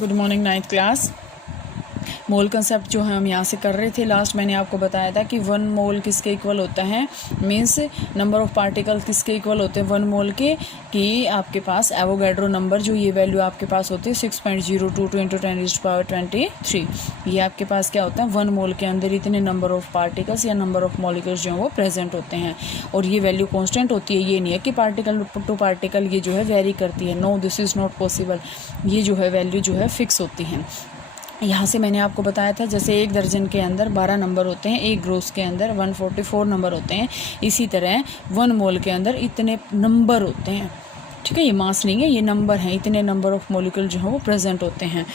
Good morning ninth class. मोल concept जो है हम यहाँ से कर रहे थे। लास्ट मैंने आपको बताया था कि 1 मोल किसके इक्वल होता है, मीन्स नंबर ऑफ पार्टिकल किसके इक्वल होते हैं 1 मोल के, कि आपके पास एवोगैड्रो नंबर जो ये वैल्यू आपके पास होती है 6.022 × 10⁻23। ये आपके पास क्या होता है 1 मोल के अंदर इतने नंबर ऑफ पार्टिकल्स या नंबर ऑफ मॉलिक्यूल्स जो हैं वो प्रेजेंट होते हैं। और ये वैल्यू कॉन्स्टेंट होती है, ये नहीं है कि पार्टिकल टू पार्टिकल ये जो है वेरी करती है। No, this is not possible. ये जो है वैल्यू जो है फिक्स होती है। यहाँ से मैंने आपको बताया था जैसे एक दर्जन के अंदर 12 नंबर होते हैं, एक ग्रोस के अंदर 144 नंबर होते हैं, इसी तरह 1 मोल के अंदर इतने नंबर होते हैं। ठीक है, ये मास नहीं है, ये नंबर हैं, इतने नंबर ऑफ मॉलिक्यूल जो है वो प्रेजेंट होते हैं।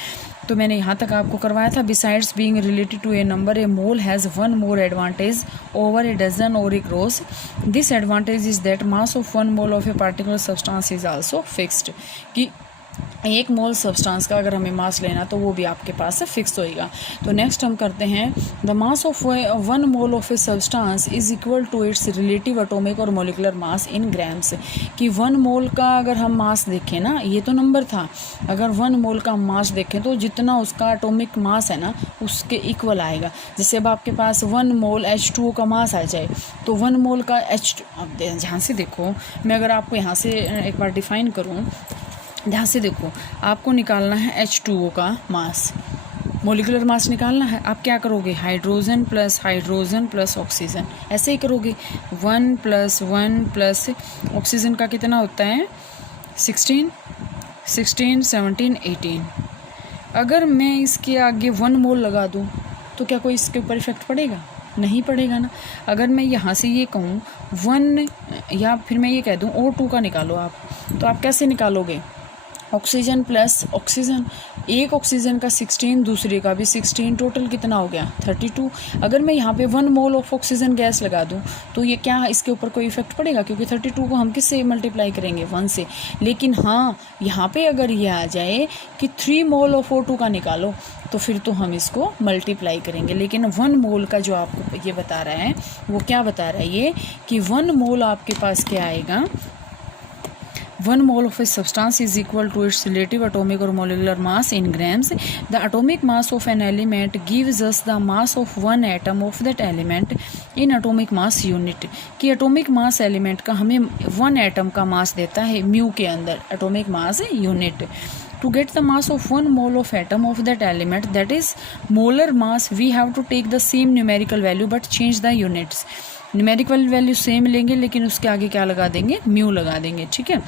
तो मैंने यहाँ तक आपको करवाया था। Besides being related to a number, a mole has 1 more advantage over a dozen और a gross. This advantage is that mass of 1 mole of a particular substance is also fixed, कि एक मोल सब्सटेंस का अगर हमें मास लेना तो वो भी आपके पास से फिक्स होएगा। तो नेक्स्ट हम करते हैं, the mass of 1 mole of a substance is equal to its relative atomic और मोलिकुलर मास इन ग्राम्स। कि 1 मोल का अगर हम मास देखें ना, ये तो नंबर था, अगर 1 मोल का मास देखें तो जितना उसका एटॉमिक मास है ना उसके इक्वल आएगा। जैसे अब आपके पास 1 मोल H2O का मास आ जाए तो 1 मोल का अब ध्यान से देखो, मैं अगर आपको यहाँ से एक बार डिफाइन करूँ, ध्यान से देखो, आपको निकालना है H2O का मास, मोलिकुलर मास निकालना है। आप क्या करोगे, हाइड्रोजन प्लस ऑक्सीजन, ऐसे ही करोगे। 1 + 1 + ऑक्सीजन का कितना होता है 16, 17, 18। अगर मैं इसके आगे 1 मोल लगा दूँ तो क्या कोई इसके ऊपर इफेक्ट पड़ेगा? नहीं पड़ेगा ना। अगर मैं यहाँ से ये कहूँ 1, या फिर मैं ये कह दूँ O2 का निकालो आप, तो आप कैसे निकालोगे, ऑक्सीजन प्लस ऑक्सीजन, एक ऑक्सीजन का 16, दूसरे का भी 16, टोटल कितना हो गया 32। अगर मैं यहाँ पे 1 मोल ऑफ ऑक्सीजन गैस लगा दूँ तो ये क्या इसके ऊपर कोई इफेक्ट पड़ेगा, क्योंकि 32 को हम किससे मल्टीप्लाई करेंगे 1 से। लेकिन हाँ, यहाँ पे अगर ये आ जाए कि 3 मोल ऑफ O2 का निकालो तो फिर तो हम इसको मल्टीप्लाई करेंगे। लेकिन 1 मोल का जो आपको ये बता रहा है वो क्या बता रहा है, ये कि 1 मोल आपके पास क्या आएगा, 1 mole of a substance is equal to its relative atomic or molecular mass in grams. The atomic mass of an element gives us the mass of 1 atom of that element in atomic mass unit. कि atomic mass element का हमें 1 atom का mass देता है mu के अंदर, atomic mass unit. To get the mass of 1 mole of atom of that element, that is molar mass, we have to take the same numerical value but change the units. Numerical value same लेंगे लेकिन उसके आगे क्या लगा देंगे, mu लगा देंगे। ठीक है।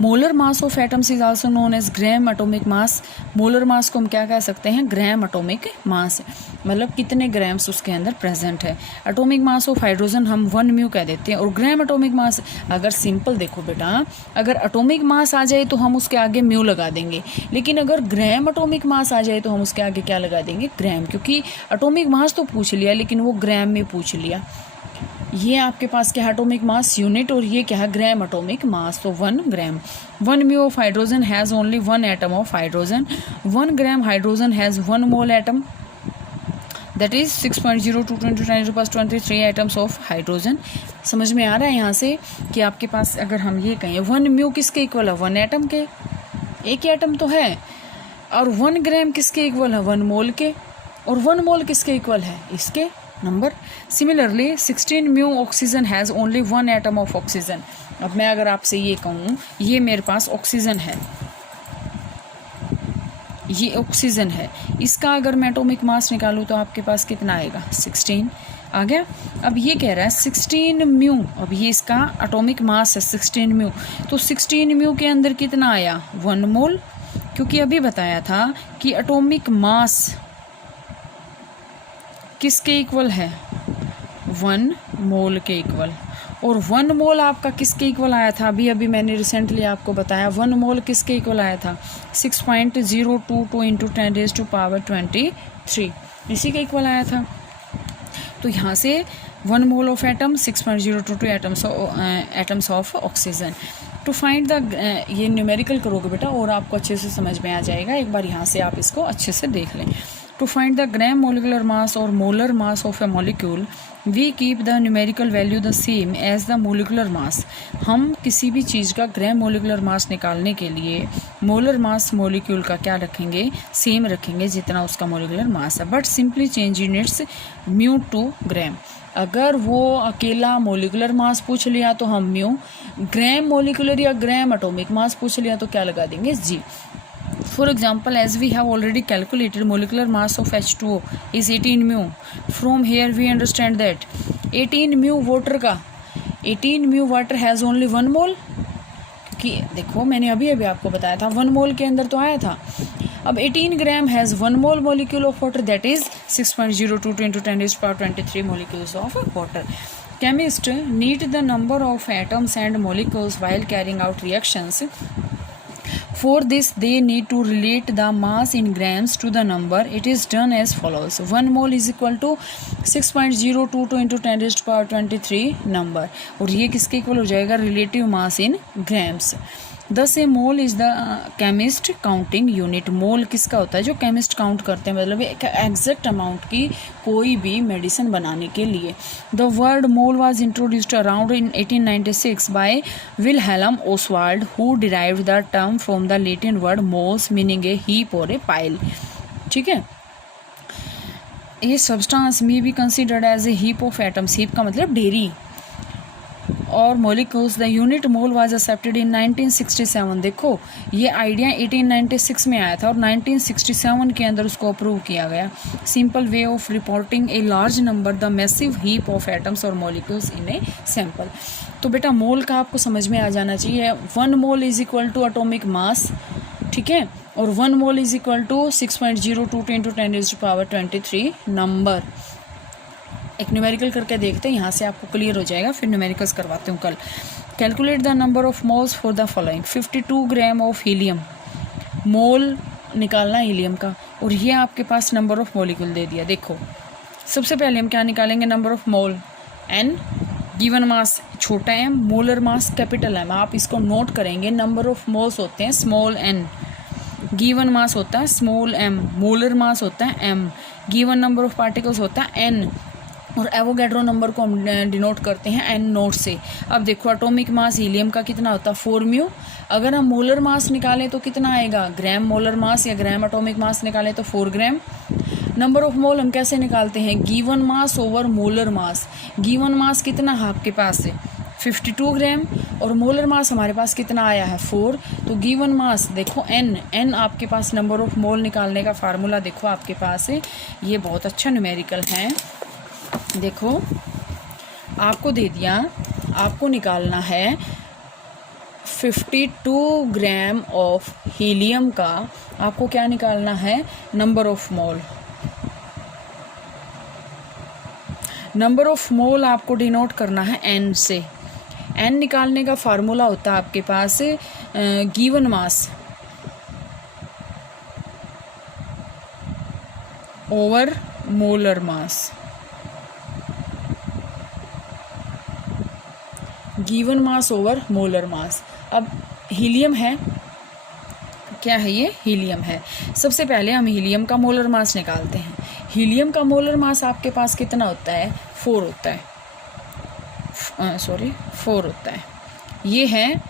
Molar mass of atoms is also known as gram atomic mass. Molar mass को हम क्या कह सकते हैं, ग्राम एटॉमिक मास, मतलब कितने ग्राम्स उसके अंदर प्रेजेंट है। एटॉमिक मास ऑफ हाइड्रोजन हम 1 म्यू कह देते हैं। और ग्राम एटॉमिक मास, अगर सिंपल देखो बेटा, अगर एटॉमिक मास आ जाए तो हम उसके आगे म्यू लगा देंगे, लेकिन अगर ग्राम एटॉमिक मास आ जाए तो हम उसके आगे क्या लगा देंगे, ग्राम, क्योंकि एटॉमिक मास तो पूछ लिया लेकिन वो ग्राम में पूछ लिया। ये आपके पास क्या है, एटॉमिक मास यूनिट, और ये क्या है, ग्राम एटॉमिक मास। तो 1 ग्राम। 1 mu of hydrogen has only 1 atom of hydrogen. 1 gram hydrogen has 1 mole atom, that is 6.022 × 10⁻23 atoms of hydrogen. समझ में आ रहा है यहाँ से कि आपके पास अगर हम ये कहें 1 म्यू किसके इक्वल है, 1 एटम के, एक एटम तो है, और 1 ग्राम किसके इक्वल है, 1 मोल के, और 1 मोल किसके इक्वल है, इसके number. Similarly 16 mu oxygen has only 1 atom of oxygen. अब मैं अगर आपसे ये कहूँ, ये मेरे पास ऑक्सीजन है, ये ऑक्सीजन है, इसका अगर मैं एटॉमिक मास निकालूँ तो आपके पास कितना आएगा, 16 आ गया। अब ये कह रहा है 16 म्यू, अब ये इसका एटॉमिक मास है 16 म्यू, तो 16 म्यू के अंदर कितना आया, 1 मोल, क्योंकि अभी बताया था कि एटॉमिक मास किसके इक्वल है, 1 मोल के इक्वल। और 1 मोल आपका किसके इक्वल आया था, अभी अभी मैंने रिसेंटली आपको बताया 1 मोल किसके इक्वल आया था, 6.022 × 10⁻23, इसी के इक्वल आया था। तो यहाँ से 1 mole of atom 6.022 atoms of oxygen. To find the, ये न्यूमेरिकल करोगे बेटा और आपको अच्छे से समझ में आ जाएगा। एक बार यहाँ से आप इसको अच्छे से देख लें। To find the gram molecular mass और molar mass of a molecule we keep the numerical value the same as the molecular mass. हम किसी भी चीज़ का ग्राम मोलिकुलर मास निकालने के लिए मोलर मास मॉलिक्यूल का क्या रखेंगे, सेम रखेंगे जितना उसका मोलिकुलर मास है, but simply change in its म्यू टू ग्राम। अगर वो अकेला मोलिकुलर मास पूछ लिया तो हम म्यू, ग्राम मोलिकुलर या ग्राम एटॉमिक मास पूछ लिया तो क्या लगा देंगे, जी। For example, as we have already calculated, molecular mass of H2O is 18 mu. From here we understand that 18 mu water का 18 mu water has only 1 mole, क्योंकि देखो मैंने अभी आपको बताया था 1 मोल के अंदर तो आया था। अब 18 gram has 1 mole molecule of water, that is 6.022 into 10 raised to power 23 molecules of water. Chemists need the number of atoms and molecules while carrying out reactions. For this, they need to relate the mass in grams to the number. It is done as follows: 1 mole is equal to 6.022 into 10 raised to power 23 number, और ये किसके equal हो जाएगा, relative mass in grams. Thus a mole is the chemist counting unit. Mole किसका होता है, जो chemist count करते हैं, मतलब एक एग्जैक्ट अमाउंट की कोई भी मेडिसिन बनाने के लिए। The word mole was introduced around in 1896 by Wilhelm Ostwald, who derived the term from the Latin word moles meaning a heap और ए पाइल। ठीक है, ये सब्सटेंस में be considered as a heap of atoms. Heap का मतलब ढेरी, और molecules the unit mole was accepted in 1967। देखो ये आइडिया 1896 में आया था और 1967 के अंदर उसको अप्रूव किया गया। Simple way of reporting a large number the massive heap of atoms और मोलिक्यूल्स इन ए सैंपल। तो बेटा मोल का आपको समझ में आ जाना चाहिए। 1 mole is equal to atomic mass, ठीक है, और 1 mole is equal to 6.022 into 10 raised to power 23 number. एक न्यूमेरिकल करके देखते हैं, यहाँ से आपको क्लियर हो जाएगा, फिर न्यूमेरिकल्स करवाते हूँ कल। Calculate the number of moles for the following. 52 gram of helium, mole निकालना हीलियम का, और ये आपके पास नंबर ऑफ मोलिक्यूल दे दिया। देखो सबसे पहले हम क्या निकालेंगे, number of mole, n, given mass छोटा m, molar mass capital M. आप इसको नोट करेंगे, नंबर ऑफ मोल्स होते हैं स्मॉल एन, गिवन मास होता है स्मॉल एम, मोलर मास होता है M, given number of particles होता है एन, और एवोगैड्रो नंबर को हम डिनोट करते हैं एन नोट से। अब देखो एटॉमिक मास हीलियम का कितना होता है, 4 म्यू। अगर हम मोलर मास निकालें तो कितना आएगा, ग्राम मोलर मास या ग्राम एटॉमिक मास निकालें तो 4 ग्राम। नंबर ऑफ मोल हम कैसे निकालते हैं, given mass over molar mass. Given मास कितना है आपके पास है 52 ग्राम, और मोलर मास हमारे पास कितना आया है 4। तो गिवन मास देखो एन, एन आपके पास नंबर ऑफ मोल निकालने का फार्मूला देखो आपके पास है, ये बहुत अच्छा न्यूमेरिकल है। देखो आपको दे दिया, आपको निकालना है 52 ग्राम ऑफ हीलियम का, आपको क्या निकालना है, number of mole. Number of मोल आपको डिनोट करना है एन से। एन निकालने का फार्मूला होता है आपके पास given mass over molar mass. Given mass over molar mass. अब हीलियम है, क्या है ये, हीलियम है। सबसे पहले हम हीलियम का मोलर मास निकालते हैं। हीलियम का मोलर मास आपके पास कितना होता है, 4 होता है, 4 होता है। ये है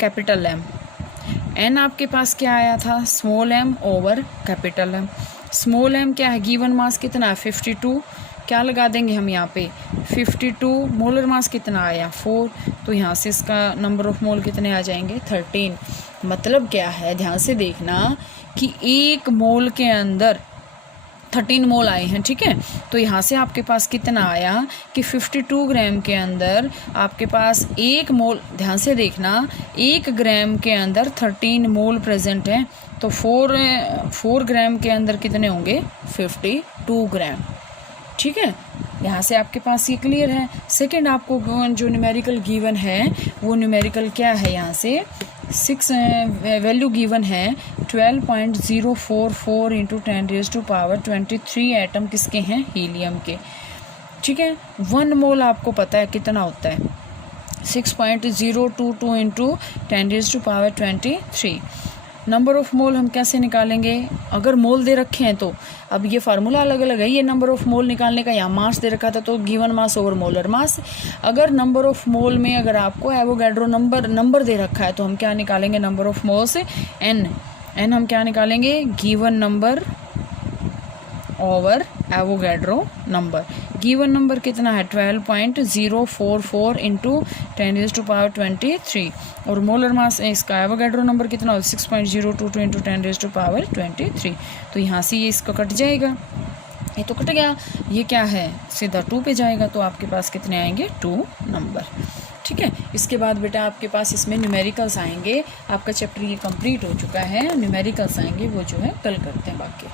कैपिटल एम। एन आपके पास क्या आया था, small M over capital M. Small M क्या है, गिवन मास कितना है 52, क्या लगा देंगे हम यहाँ पे 52, मोलर मास कितना आया 4, तो यहाँ से इसका नंबर ऑफ मोल कितने आ जाएंगे 13। मतलब क्या है, ध्यान से देखना कि एक मोल के अंदर 13 मोल आए हैं, ठीक है। तो यहाँ से आपके पास कितना आया कि 52 ग्राम के अंदर आपके पास एक मोल, ध्यान से देखना, 1 ग्राम के अंदर 13 मोल प्रेजेंट हैं, तो 4 ग्राम के अंदर कितने होंगे 52 ग्राम, ठीक है। यहाँ से आपके पास ये क्लियर है। सेकंड आपको जो न्यूमेरिकल गिवन है वो न्यूमेरिकल क्या है, यहाँ से 6 वैल्यू गिवन है 12.044 into 10 raised to power 23 atom किसके हैं, हीलियम के, ठीक है। 1 मोल आपको पता है कितना होता है 6.022 into 10 raised to power 23। Number of मोल हम कैसे निकालेंगे, अगर मोल दे रखे हैं तो अब ये फार्मूला अलग अलग है, ये नंबर ऑफ मोल निकालने का, यहाँ मास दे रखा था तो गिवन मास ओवर मोलर मास। अगर नंबर ऑफ मोल में अगर आपको एवोगैड्रो नंबर दे रखा है तो हम क्या निकालेंगे, नंबर ऑफ मोल से एन हम क्या निकालेंगे, given number over Avogadro number. Given number कितना है 12.044 इंटू 10⁻23 और मोलर मास इसका एवोगैड्रो नंबर कितना हो 6.022 इंटू 10⁻23। तो यहाँ से ये इसका कट जाएगा, ये तो कट गया, ये क्या है सीधा 2 पे जाएगा, तो आपके पास कितने आएंगे 2 नंबर। ठीक है, इसके बाद बेटा आपके पास इसमें न्यूमेरिकल्स आएंगे। आपका चैप्टर ये कंप्लीट हो चुका है, न्यूमेरिकल्स आएंगे वो जो है कल करते हैं बाकी।